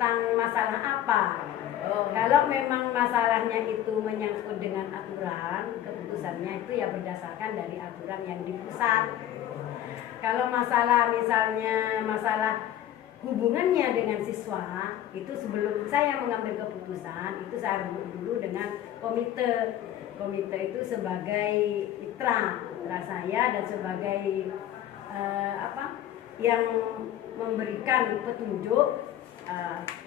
tentang masalah apa. Kalau memang masalahnya itu menyangkut dengan aturan, keputusannya itu ya berdasarkan dari aturan yang di pusat. Kalau masalah misalnya masalah hubungannya dengan siswa, itu sebelum saya mengambil keputusan, itu saya dulu dengan komite. Komite itu sebagai mitra saya dan sebagai yang memberikan petunjuk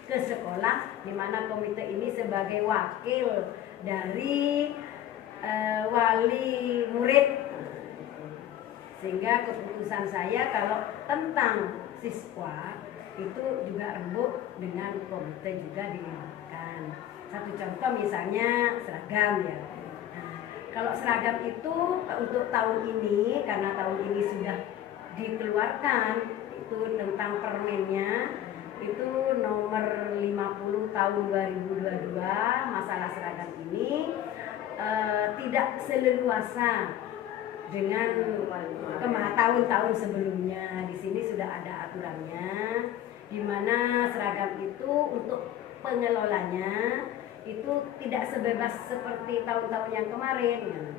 ke sekolah, di mana komite ini sebagai wakil dari wali murid, sehingga keputusan saya kalau tentang siswa itu juga rembuk dengan komite juga dilibatkan. Satu contoh misalnya seragam ya. Kalau seragam itu untuk tahun ini, karena tahun ini sudah dikeluarkan itu tentang permennya, itu nomor 50 tahun 2022, masalah seragam ini tidak seleluasa dengan tahun-tahun sebelumnya. Di sini sudah ada aturannya, di mana seragam itu untuk pengelolanya itu tidak sebebas seperti tahun-tahun yang kemarin.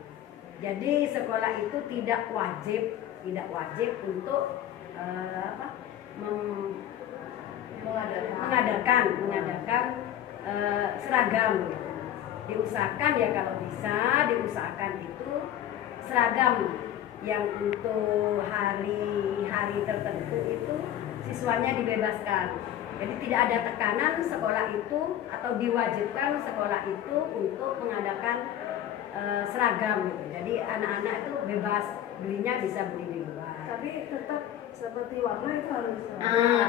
Jadi sekolah itu tidak wajib untuk mengadakan seragam. Diusahakan ya, kalau bisa diusahakan itu seragam yang untuk hari-hari tertentu itu siswanya dibebaskan. Jadi tidak ada tekanan sekolah itu atau diwajibkan sekolah itu untuk mengadakan seragam gitu. Jadi anak-anak itu bebas, belinya bisa beli di luar. Tapi tetap seperti warna itu harus.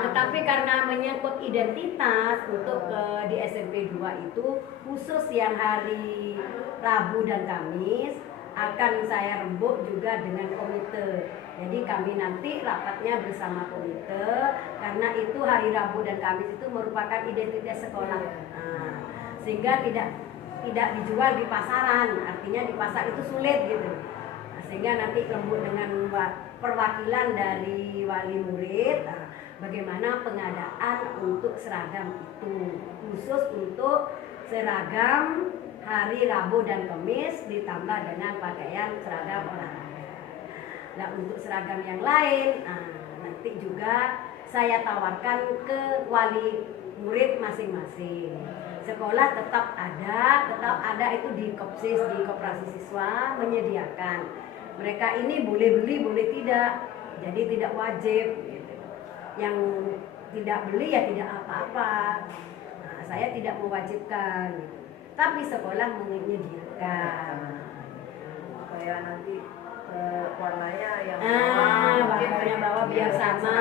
Tetapi karena menyangkut identitas untuk di SMP 2 itu khusus yang hari Rabu dan Kamis akan saya rembuk juga dengan komite. Jadi kami nanti rapatnya bersama komite, karena itu hari Rabu dan Kamis itu merupakan identitas sekolah. Sehingga tidak dijual di pasaran, artinya di pasar itu sulit gitu. Sehingga nanti rembuk dengan perwakilan dari wali murid, bagaimana pengadaan untuk seragam itu, khusus untuk seragam hari Rabu dan Kamis ditambah dengan pakaian seragam olahraga. Nah, untuk seragam yang lain nanti juga saya tawarkan ke wali murid masing-masing. Sekolah tetap ada itu di Kopsis, di koperasi siswa menyediakan. Mereka ini boleh beli, boleh tidak. Jadi tidak wajib gitu. Yang tidak beli ya tidak apa-apa. Saya tidak mewajibkan gitu. Tapi sekolah menyediakan. Kayak nanti warnanya yang warnanya bawah biar sama.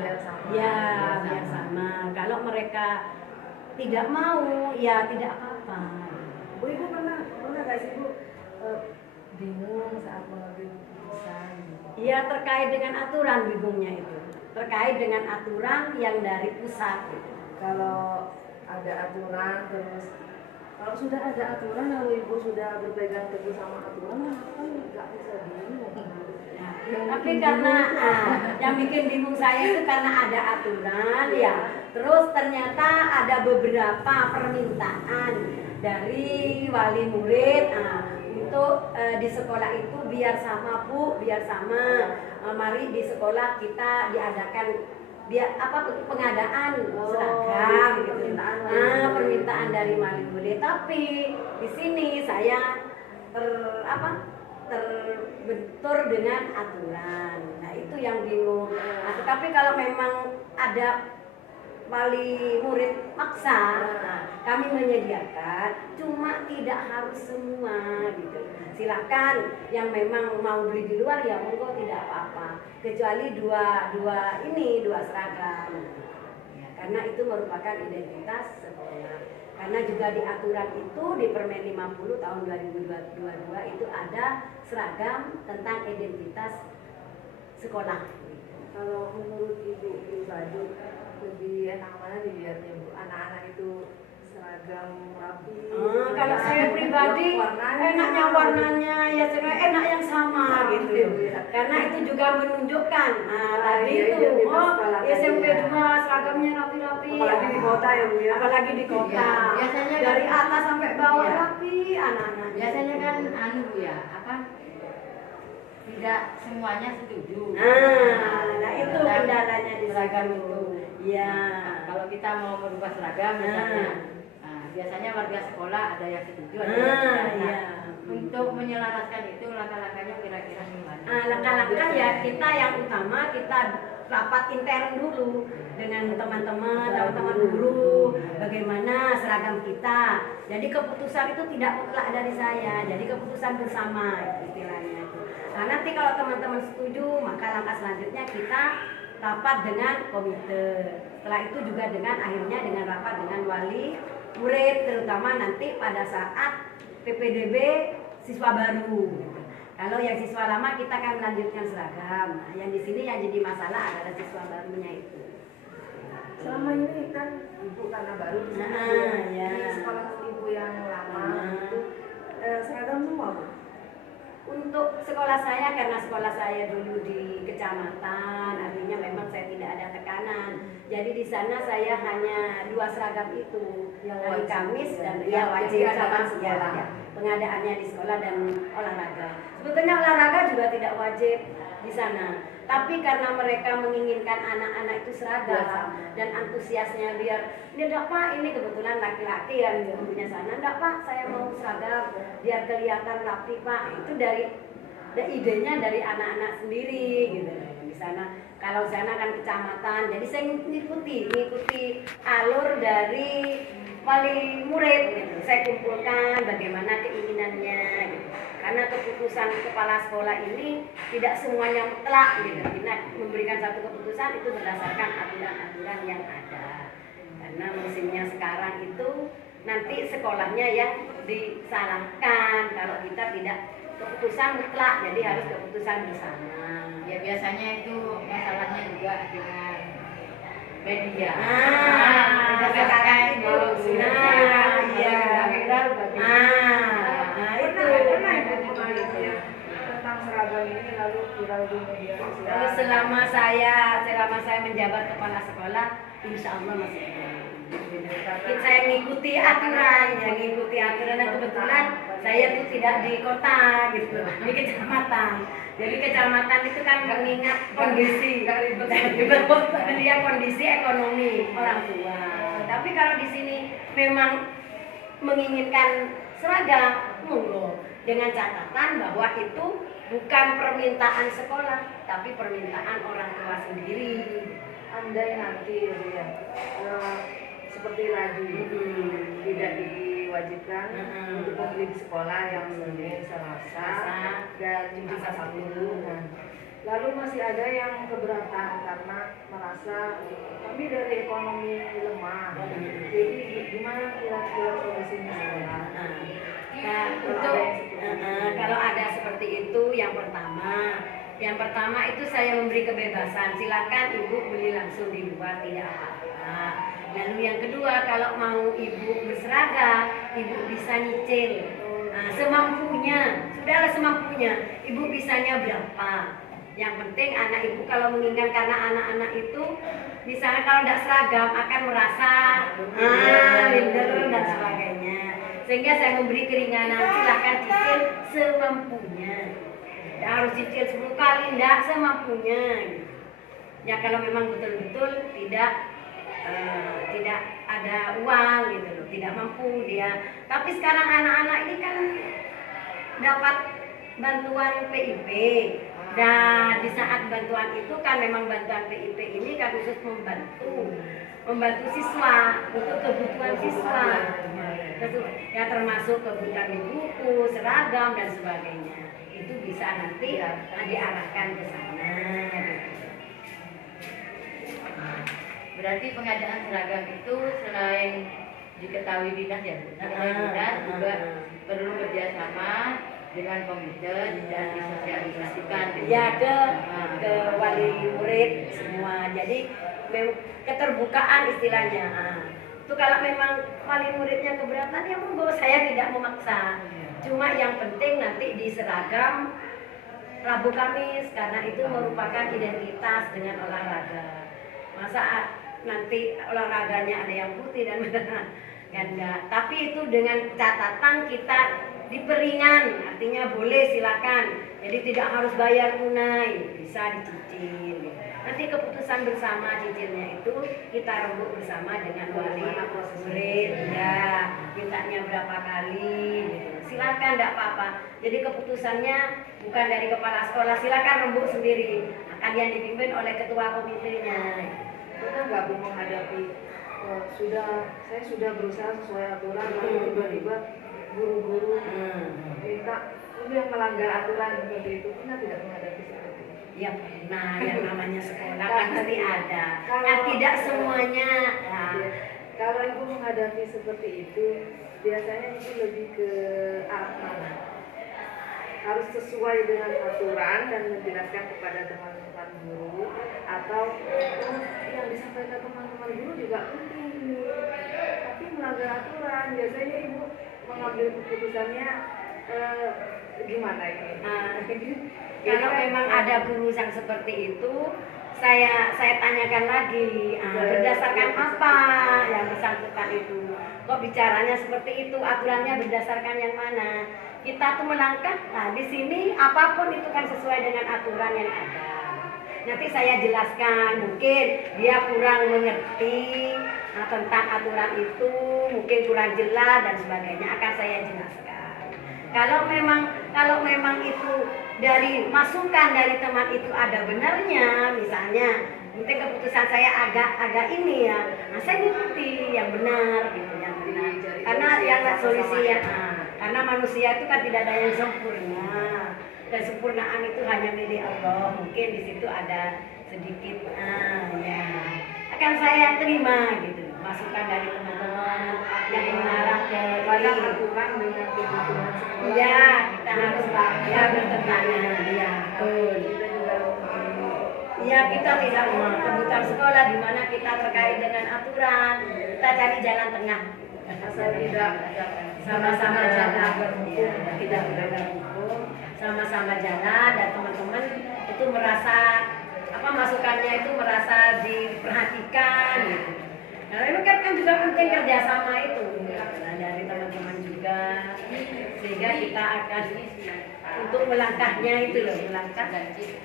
Biar sama. Ya, biar sama. Kalau mereka tidak mau, ya tidak apa-apa. Bu, Ibu pernah nggak sih Bu bingung saat mengambil keputusan? Iya, terkait dengan aturan bingungnya itu. Terkait dengan aturan yang dari pusat. Kalau ada aturan terus. Kalau sudah ada aturan, lalu Ibu sudah berpegang teguh sama aturan, kan nggak bisa bingung. Tapi karena yang bikin bingung saya itu karena ada aturan ya. Terus ternyata ada beberapa permintaan dari wali murid untuk di sekolah itu biar sama Bu, biar sama. Mari di sekolah kita diadakan pengadaan seragam gitu. Permintaan dari wali murid. Tapi di sini saya terbentur dengan aturan. Nah, itu yang bingung. Tetapi kalau memang ada wali murid maksa, kami menyediakan, cuma tidak harus semua gitu. Silakan yang memang mau beli di luar ya monggo, tidak apa-apa. Kecuali dua seragam. Ya, karena itu merupakan identitas sekolah. Karena juga di aturan itu di Permen 50 tahun 2022 itu ada seragam tentang identitas sekolah. Kalau menurut Ibu pribadi lebih enak mana dilihatnya Bu? Anak-anak itu seragam rapi. kalau saya pribadi enaknya warnanya ya sebenarnya enak yang sama gitu. Karena itu juga menunjukkan tadi itu SMP 2 seragamnya rapi-rapi. Apalagi di kota ya Bu ya. Apalagi di kota. Biasanya dari atas sampai bawah rapi anak-anak. Biasanya kan Bu ya, tidak semuanya setuju. Nah itu kendalanya di seragam itu. Ya. Kalau kita mau merubah seragam misalnya, biasanya warga sekolah ada yang setuju, ada yang tidak. Iya. Untuk menyelaraskan itu langkah-langkahnya kira-kira gimana? Langkah-langkah ya kita yang utama kita rapat intern dulu dengan teman-teman guru bagaimana seragam kita. Jadi keputusan itu tidak mutlak dari saya, jadi keputusan bersama istilahnya itu. Nah nanti kalau teman-teman setuju maka langkah selanjutnya kita rapat dengan komite. Setelah itu juga akhirnya dengan rapat dengan wali murid, terutama nanti pada saat PPDB siswa baru. Kalau yang siswa lama kita akan melanjutkan seragam. Nah, yang di sini yang jadi masalah adalah siswa barunya itu. Selama ini kan Ibu karena baru di sana, ya. di sekolah Ibu yang lama itu seragam semua Bu. Untuk sekolah saya, karena sekolah saya dulu di kecamatan, artinya memang saya tidak ada tekanan. Jadi di sana saya hanya 2 seragam itu, yang hari Kamis dan ya wajib sama sekolah. Ya, pengadaannya di sekolah dan olahraga. Sebetulnya olahraga juga tidak wajib di sana. Tapi karena mereka menginginkan anak-anak itu seragam dan antusiasnya biar ini enggak Pak, ini kebetulan laki-laki yang punya sana, enggak Pak, saya mau seragam biar kelihatan rapi Pak. Itu dari idenya dari anak-anak sendiri gitu di sana. Kalau sana kan kecamatan, jadi saya ngikuti alur dari wali murid gitu. Saya kumpulkan bagaimana keinginannya gitu. Karena keputusan kepala sekolah ini tidak semuanya mutlak gitu. Kita memberikan satu keputusan itu berdasarkan aturan-aturan yang ada. Karena musimnya sekarang itu nanti sekolahnya yang disalahkan kalau kita tidak keputusan mutlak, jadi harus keputusan bersama. Ya biasanya itu masalahnya juga dengan media. Sekarang itu. Pernah Ibu mengalami tentang seragam ini lalu viral di media sosial? Selama saya menjabat kepala sekolah, insya Allah masih ada. Saya mengikuti aturan, dan kebetulan saya tuh tidak di kota gitu, di kecamatan. Jadi kecamatan itu kan mengingat kondisi, dia kondisi ekonomi orang tua. Tapi kalau di sini memang menginginkan seragam, monggo, dengan catatan bahwa itu bukan permintaan sekolah, tapi permintaan orang tua sendiri. Andai nanti ya, seperti tadi tidak diwajibkan untuk membeli di sekolah yang Senin, Selasa dan Jumat Sabtu. Nah, lalu masih ada yang keberatan karena merasa kami dari ekonomi lemah. Jadi gimana kira-kira solusinya sekolah? Nah, kalau ada seperti itu, yang pertama itu saya memberi kebebasan, silakan ibu beli langsung di luar, tidak apa-apa. Lalu yang kedua, kalau mau ibu berseragam, ibu bisa nyicil semampunya, sudahlah semampunya, ibu bisanya berapa. Yang penting anak ibu kalau menginginkan, karena anak-anak itu misalnya kalau tidak seragam akan merasa minder dan sebagainya. Sehingga saya memberi keringanan, silahkan cicil semampunya. Tidak harus cicil 10 kali, tidak, semampunya. Ya kalau memang betul-betul tidak ada uang gitu loh, tidak mampu dia. Tapi sekarang anak-anak ini kan dapat bantuan PIP. Dan di saat bantuan itu kan memang bantuan PIP ini kan khusus membantu siswa untuk kebutuhan siswa. Ya termasuk kebutuhan buku, seragam dan sebagainya. Itu bisa nanti diarahkan ke sana. Berarti pengadaan seragam itu selain diketahui dinas ya, dinas juga perlu kerjasama dengan komite dan disosialisasikan ya ke wali murid semua. Jadi keterbukaan istilahnya. Itu kalau memang wali muridnya keberatan ya monggo, saya tidak memaksa. Cuma yang penting nanti di seragam Rabu Kamis karena itu merupakan identitas dengan olahraga. Masa nanti olahraganya ada yang putih dan kan enggak. Tapi itu dengan catatan kita diperingan, artinya boleh silakan. Jadi tidak harus bayar tunai, bisa dicicil. Nanti keputusan bersama cicilnya itu kita rembuk bersama dengan wali murid, ya mintanya berapa kali, gitu. Silakan, tidak apa-apa. Jadi keputusannya bukan dari kepala sekolah, silakan rembuk sendiri. Akan yang dipimpin oleh ketua komitenya. Kita nggak mau menghadapi saya sudah berusaha sesuai aturan, lalu tiba-tiba guru-guru minta itu yang melanggar aturan seperti itu. Kita tidak menghadapi seperti itu. Ya pernah, yang namanya sekolah kan pasti ada. Kan tidak semuanya. Nah, kalau ibu menghadapi seperti itu, biasanya itu lebih ke arah mana? Harus sesuai dengan aturan dan menjelaskan kepada teman-teman guru, atau yang disampaikan teman-teman guru juga penting, tapi melanggar aturan. Biasanya ibu mengambil keputusannya gimana ini? Kalau memang ada guru yang seperti itu, saya tanyakan lagi, berdasarkan apa yang bersangkutan itu? Kok bicaranya seperti itu? Aturannya berdasarkan yang mana? Kita tuh melangkah, nah di sini apapun itu kan sesuai dengan aturan yang ada. Nanti saya jelaskan, mungkin dia kurang mengerti tentang aturan itu, mungkin kurang jelas dan sebagainya, akan saya jelaskan. Kalau memang itu dari masukan dari teman itu ada benarnya, misalnya mungkin keputusan saya agak ini ya, nah saya ikuti yang benar gitu, yang benar. Karena yang solusi ya, karena manusia itu kan tidak ada yang sempurna, dan sempurnaan itu hanya milik Allah. Mungkin di situ ada sedikit ya akan saya terima gitu, masukan dari teman-teman yang mengarah ke pada aturan dengan kebutuhan sekolah. ya kita harus ya bertentangan ya betul. Ya kita tidak mau kebutuhan sekolah di mana kita terkait dengan aturan, kita cari jalan tengah. Asal tidak Sama-sama jalan, ya, tidak melanggar hukum, sama-sama jalan dan teman-teman itu merasa masukannya itu merasa diperhatikan gitu. Nah ini kan juga penting kerjasama itu dari teman-teman juga, sehingga kita akan untuk melangkahnya itu loh, melangkah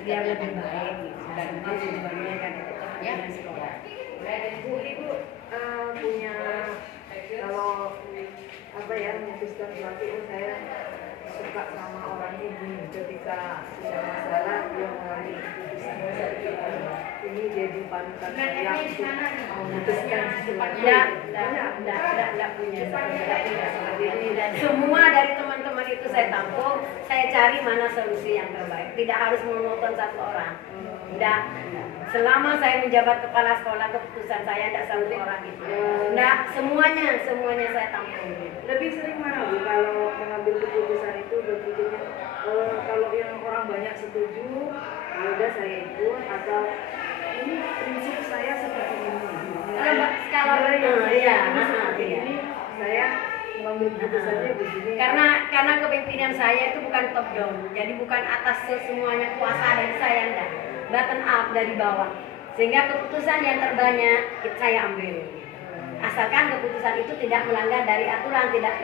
biar lebih baik gitu. Dan tujuannya kan itu kepentingan sekolah. Ibu punya kalau memutuskan sesuatu, saya suka sama orang ini, ketika punya masalah dia mengambil keputusan ini jadi panutan saya untuk memutuskan sesuatu. Tidak punya. Dan semua dari teman-teman itu saya tampung, saya cari mana solusi yang terbaik. Tidak harus monoton satu orang. Tidak. Selama saya menjabat kepala sekolah, keputusan saya tidak satu orang itu. Tidak, semuanya saya tampung. Lebih sering mana Bu kalau mengambil keputusan itu berpikirnya kalau yang orang banyak setuju, ya udah saya ikut, atau ini prinsip saya seperti ini. Kalau ini saya mengambil keputusannya begini. Karena kepemimpinan saya itu bukan top down, jadi bukan atas semuanya kuasa dari saya, enggak. Bottom up dari bawah, sehingga keputusan yang terbanyak saya ambil, asalkan keputusan itu tidak melanggar dari aturan, tidak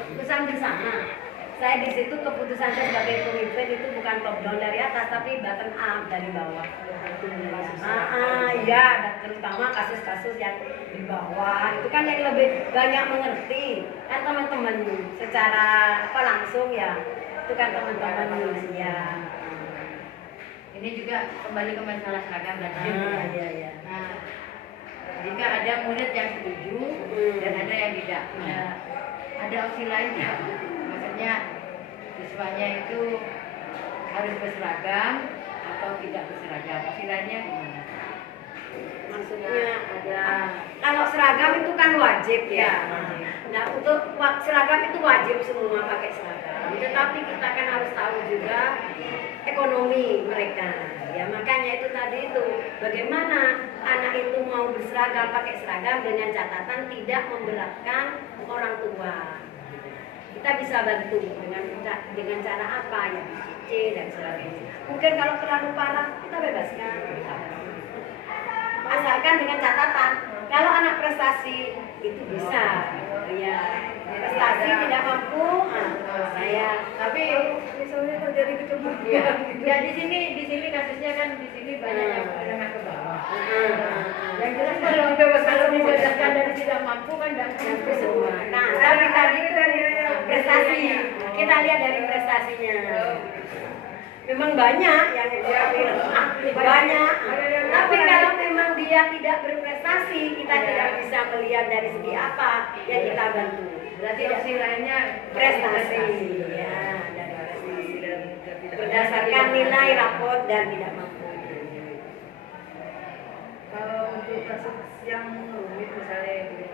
keputusan bersama. Saya di situ keputusan saya sebagai pemimpin itu bukan top down dari atas, tapi bottom up dari bawah. Dan terutama kasus-kasus yang di bawah itu kan yang lebih banyak mengerti kan teman-teman secara langsung ya. Itu kan teman-teman ya. Ini juga kembali ke masalah seragam dan Iya. Nah, jika ada murid yang setuju dan ada yang tidak, ada opsi lainnya. Maksudnya siswanya itu harus berseragam atau tidak berseragam. Opsi lainnya gimana? Maksudnya ada kalau seragam itu kan wajib ya. Nah untuk seragam itu wajib semua pakai seragam. Tetapi kita kan harus tahu juga ekonomi mereka. Ya makanya itu tadi itu bagaimana anak itu mau berseragam pakai seragam dengan catatan tidak memberatkan orang tua. Kita bisa bantu dengan cara apa ya, C dan sebagainya. Mungkin kalau terlalu parah kita bebaskan. Asalkan dengan catatan kalau anak prestasi itu bisa ya, prestasi tidak mampu saya Tapi misalnya terjadi kecemburuan Ya di sini kasusnya kan di sini banyak yang menengah ke bawah. Yang jelas kalau dibebaskan dari tidak mampu kan tidak mampu semua. Nah, tapi tadi itu prestasi. Kita lihat dari prestasinya. Memang banyak yang banyak. Tapi kalau memang dia tidak berprestasi, kita tidak bisa melihat dari segi apa yang kita bantu. Berarti opsi lainnya Prestasi. Ya, dari prestasi. Berdasarkan nilai rapot dan tidak mampu. Kalau untuk kasus yang rumit misalnya gitu,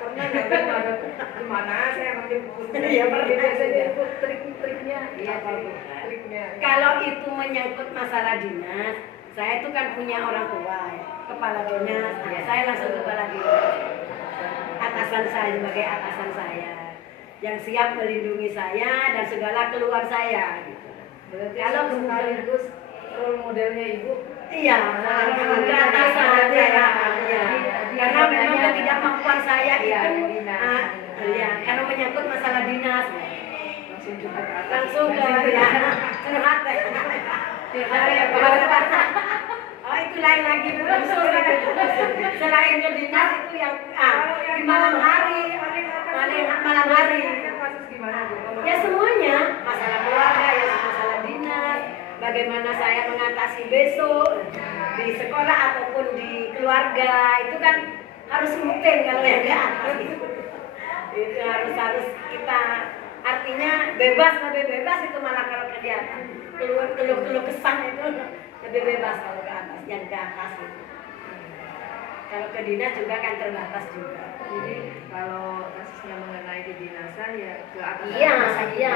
pernah nggak ada gimana saya ambil buku Iya, pernah. biasanya itu trik-triknya Iya, apa tuh triknya Kalau itu menyangkut masalah dinas, saya itu kan punya orang tua, ya, kepala dinas. Nah, saya langsung kepala dinas. Atasan saya sebagai atasan saya yang siap melindungi saya dan segala keluar saya. Gitu. berarti Kalau sekaligus role modelnya ibu Iya, ke atasan saya. Ya. Karena memang ketidakmampuan saya itu, karena menyangkut masalah dinas. langsung jemput ke atas Langsung ke ya, curhat oh itu lain lagi langsung selain ke dinas itu yang di malam hari malam hari kasus gimana bu? ya semuanya masalah keluarga ya masalah dinas bagaimana saya mengatasi besok di sekolah ataupun di keluarga itu kan harus rutin kalau yang ke atas itu harus kita artinya lebih bebas itu malah kalau kegiatan keluh kesah itu lebih bebas kalau ke atas yang ke atas itu. Kalau ke dinas juga kan terbatas juga. Jadi kalau kasusnya mengenai kedinasan ya ke atas Iya.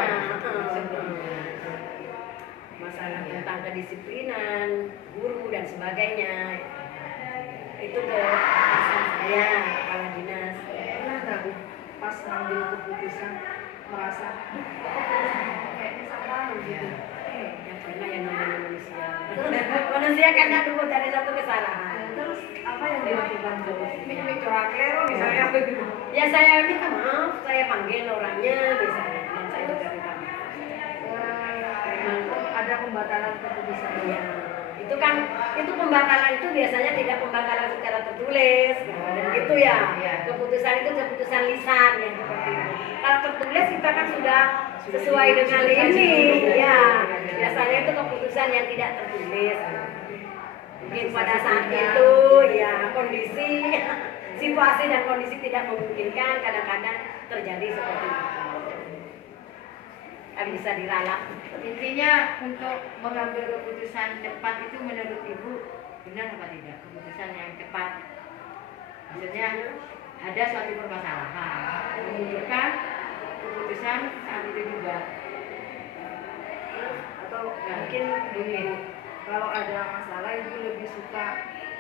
Masalah tentang kedisiplinan guru dan sebagainya itu ke atasan saya kepala dinas. pernah nggak bu pas ngambil keputusan merasa kayaknya salah gitu Yang pernah yang namanya manusia. Manusia kan tidak luput dari satu kesalahan. terus apa yang dilakukan bu? Mik corakero misalnya gitu Ya saya minta maaf, saya panggil orangnya misalnya dan saya juga minta maaf. ada pembatalan keputusan Ya, itu pembatalan itu biasanya tidak pembatalan secara tertulis dan gitu ya. Keputusan itu keputusan lisan yang seperti itu. Kalau tertulis kita kan sudah sesuai dengan ini, ya. Biasanya itu keputusan yang tidak tertulis. Mungkin pada saat itu ya kondisi, situasi dan kondisi tidak memungkinkan kadang-kadang terjadi seperti itu. Kan bisa diralat. Intinya untuk mengambil keputusan cepat itu menurut ibu benar apa tidak? Keputusan yang cepat. Maksudnya ada suatu permasalahan, membutuhkan keputusan saat itu juga. atau mungkin gini bu kalau ada masalah ibu lebih suka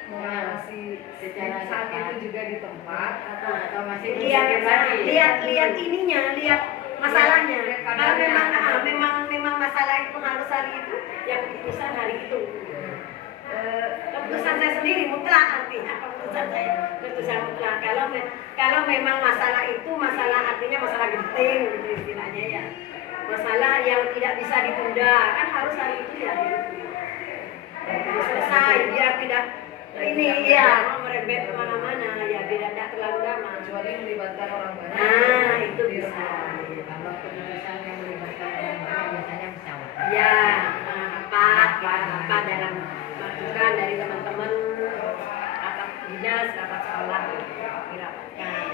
mengatasi Secara saat cepat. itu juga di tempat Atau masih lihat ininya, lihat masalahnya. Kalau memang masalah itu harus hari itu, ya keputusan hari itu. Keputusan saya sendiri mutlak artinya keputusan saya keputusan mutlak. Kalau memang masalah itu artinya masalah genting gitu istilahnya ya. Masalah yang tidak bisa ditunda kan harus hari itu ya. Selesai biar tidak ini ya merembet kemana-mana ya biar tidak terlalu lama. kecuali melibatkan orang banyak Nah itu bisa. Kalau keputusan yang melibatkan orang banyak biasanya musyawarah. Ya, rapat dalam masukan dari teman-teman, rapat dinas, rapat sekolah dirapatkan.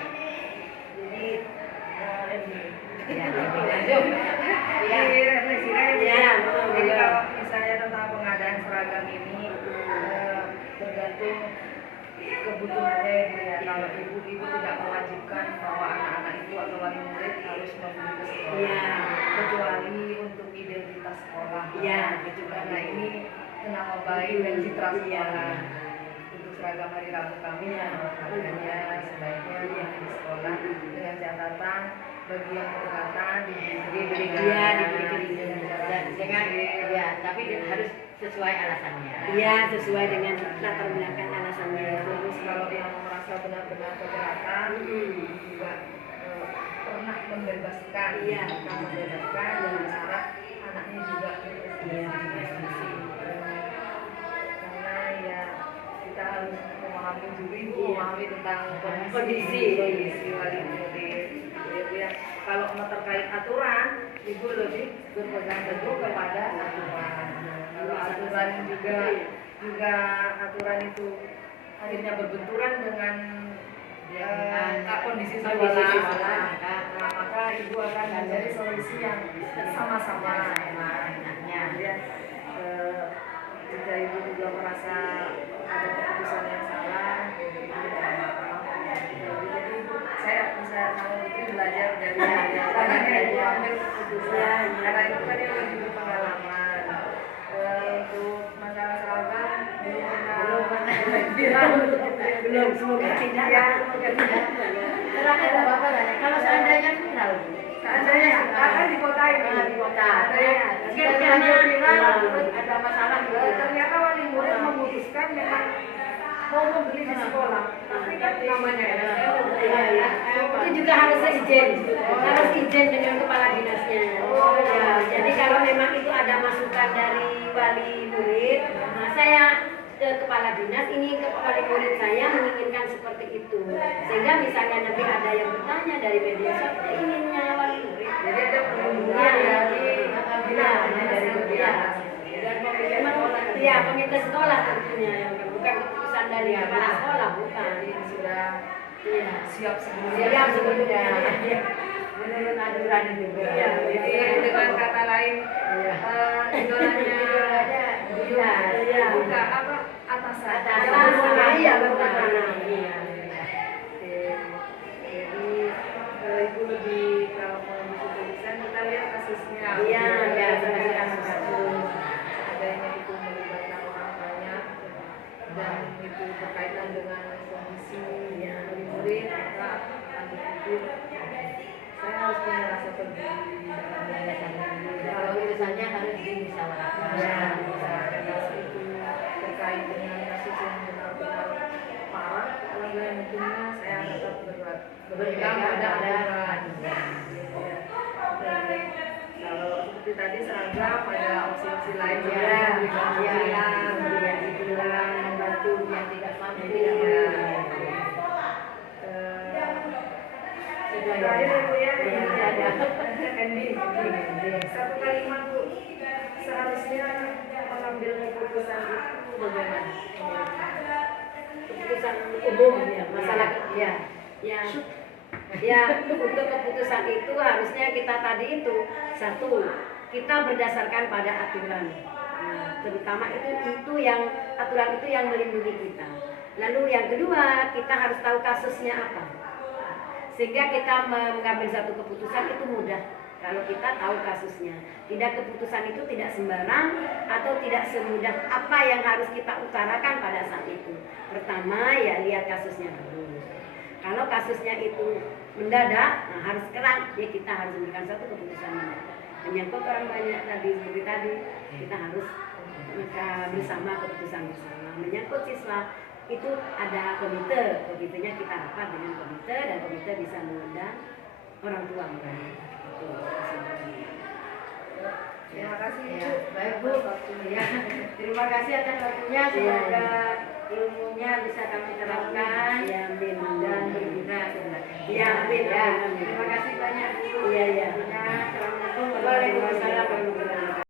Jadi, jadi kalau misalnya tentang pengadaan seragam ini tergantung kebutuhannya ibu ya kalau ibu tidak mewajibkan bahwa anak-anak itu atau wali murid harus membeli ke sekolah Iya. kecuali untuk identitas kualitas sekolah. Iya, gitu karena ini nama baik dan citra sekolah. Untuk seragam hari Rabu kami harganya sebaiknya di sekolah dengan catatan bagi yang keberatan diberi dengan ya, tapi harus sesuai alasannya. Iya, sesuai dengan latar belakang alasannya. Terus kalau yang merasa benar-benar keberatan juga pernah membebaskan, membebaskan dengan syarat anaknya juga karena ya kita harus memahami juga memahami tentang kondisi wali murid. Jadi ya kalau terkait aturan ibu lebih berpegang teguh kepada aturan. Kalau aturan juga aturan itu akhirnya berbenturan dengan kondisi sekolah, maka ibu akan mencari solusi yang sama-sama enaknya. Ya, jika ibu juga merasa ada keputusan yang salah, ibu tidak apa-apa. Jadi ibu, saya bisa mungkin belajar dari karena ibu ambil keputusan, karena itu kan yang lebih berpengalaman. Untuk masalah seragam belum semoga tidak ya. Terakhir Bapak tanya, kalau seandainya viral, Seandainya di kota ini, di kota, seandainya viral, terus ada masalah gitu. ternyata wali murid memutuskan memang mau membeli di sekolah, tapi kan namanya Itu juga harus izin, dengan kepala dinasnya. Ya, jadi kalau memang itu ada masukan dari wali murid, nah saya ke kepala dinas, ini ke wali murid saya menginginkan seperti itu, sehingga misalnya nanti ada yang bertanya dari media sosial inginnya wali murid, jadi ada perlindungan dan komite sekolah tentunya, yang bukan keputusan dari kepala sekolah, bukan. Sudah siap Siap sebelumnya. Menurut aturan juga. Jadi dengan kata lain, idolanya bukan apa atasan. Iya, betul. Jadi ibu lebih kalau mau keputusan kita lihat kasusnya. Iya, kasus. Adanya itu melibatkan orang banyak dan itu berkaitan dengan kondisi murid, maka akan berpikir saya harus punya rasa peduli Kalau urusannya harus dimusyawarahkan. itu terkait dengan kasus yang benar-benar parah. Kalau yang untungnya saya tetap berpegang pada aturan. Kalau seperti tadi seragam ada opsi-opsi lain membantu yang tidak mampu. Terakhir ya Bu ya, ending. Satu kalimat Bu, seharusnya mengambil keputusan itu bagaimana? Keputusan umum ya, masalah ya untuk keputusan itu harusnya kita tadi itu satu, kita berdasarkan pada aturan. Nah, terutama itu yang aturan itu yang melindungi kita. Lalu yang kedua, kita harus tahu kasusnya apa, sehingga kita mengambil satu keputusan itu mudah kalau kita tahu kasusnya. Tidak, keputusan itu tidak sembarang atau tidak semudah apa yang harus kita utarakan pada saat itu. Pertama ya lihat kasusnya dulu. Kalau kasusnya itu mendadak, nah harus keras, ya kita harus memberikan satu keputusan mendadak. Menyangkut orang banyak tadi seperti tadi, kita harus bersama keputusan bersama. Menyangkut siswa itu ada komitenya kita rapat dengan komite dan komite bisa mengundang orang tua mereka. Terima kasih Bu. Ya, baik Bu. Ya, terima kasih atas waktunya. Semoga ilmunya bisa kami terapkan dan berguna sebenarnya. Ya, amin. Ya, terima kasih banyak Bu. Iya.